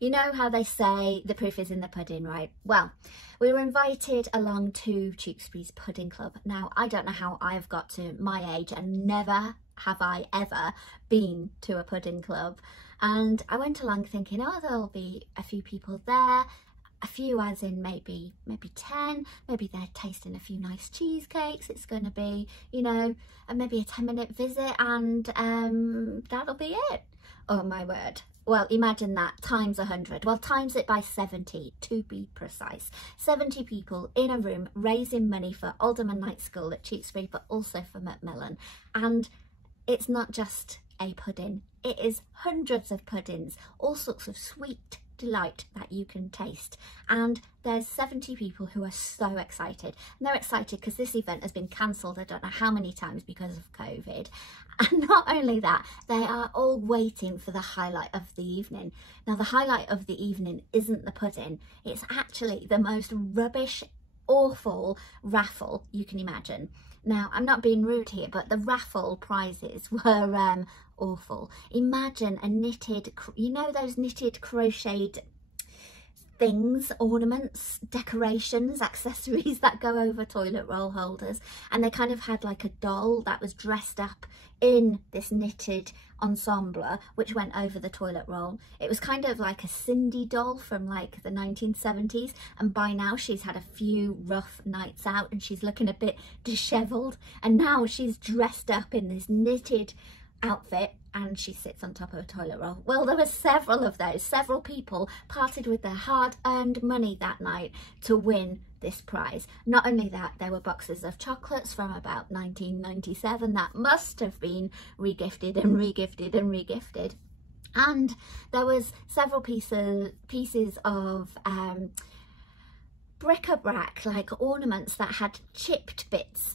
You know how they say the proof is in the pudding, right? Well, we were invited along to Tewkesbury's Pudding Club. Now, I don't know how I've got to my age and never have I ever been to a pudding club. And I went along thinking, oh, there'll be a few people there. A few as in maybe 10, maybe they're tasting a few nice cheesecakes. It's going to be, you know, maybe a 10-minute visit, and that'll be it. Oh my word. Well, imagine that times 100. Well, times it by 70 to be precise. 70 people in a room raising money for Alderman Night School at Tewkesbury, but also for Macmillan. And it's not just a pudding, it is hundreds of puddings, all sorts of sweet delight that you can taste. And there's 70 people who are so excited, and they're excited because this event has been cancelled I don't know how many times because of COVID. And not only that, they are all waiting for the highlight of the evening. Now, the highlight of the evening isn't the pudding, it's actually the most rubbish, awful raffle you can imagine. Now, I'm not being rude here, but the raffle prizes were awful. Imagine a knitted, you know, those knitted crocheted things, ornaments, decorations, accessories that go over toilet roll holders, and they kind of had like a doll that was dressed up in this knitted ensemble which went over the toilet roll. It was kind of like a Cindy doll from like the 1970s, and by now she's had a few rough nights out and she's looking a bit dishevelled, and now she's dressed up in this knitted outfit and she sits on top of a toilet roll. Well, there were several of those. Several people parted with their hard-earned money that night to win this prize. Not only that, there were boxes of chocolates from about 1997 that must have been regifted and regifted and regifted. And there was several pieces of bric-a-brac, like ornaments that had chipped bits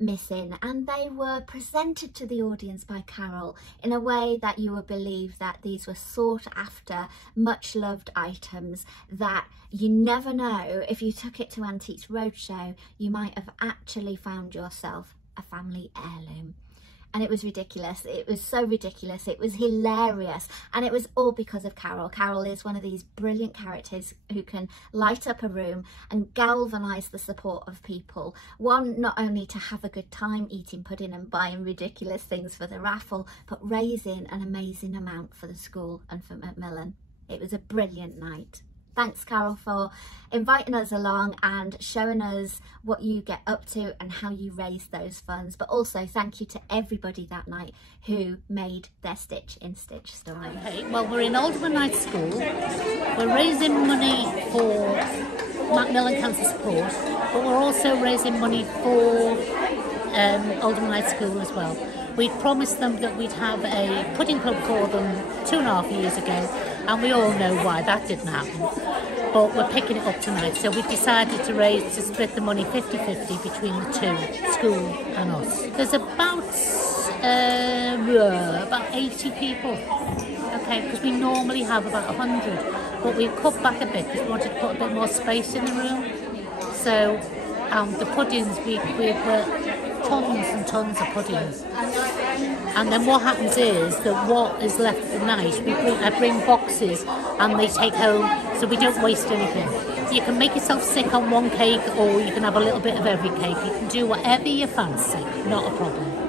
missing, and they were presented to the audience by Carol in a way that you would believe that these were sought after, much loved items that you never know, if you took it to Antiques Roadshow, you might have actually found yourself a family heirloom. And it was ridiculous. It was so ridiculous. It was hilarious. And it was all because of Carol. Carol is one of these brilliant characters who can light up a room and galvanise the support of people. One, not only to have a good time eating pudding and buying ridiculous things for the raffle, but raising an amazing amount for the school and for Macmillan. It was a brilliant night. Thanks, Carol, for inviting us along and showing us what you get up to and how you raise those funds. But also thank you to everybody that night who made their Stitch in Stitch story. Okay, well, we're in Alderman Night School. We're raising money for Macmillan Cancer Support, but we're also raising money for Alderman Night School as well. We'd promised them that we'd have a pudding club for them 2.5 years ago, and we all know why that didn't happen. But we're picking it up tonight, so we've decided to split the money 50-50 between the two, school and us. There's about 80 people, okay, because we normally have about 100, but we've cut back a bit because we wanted to put a bit more space in the room. So the puddings, we were tons and tons of puddings, and then what happens is that what is left for the night, I bring boxes and they take home, so we don't waste anything. You can make yourself sick on one cake, or you can have a little bit of every cake. You can do whatever you fancy, not a problem.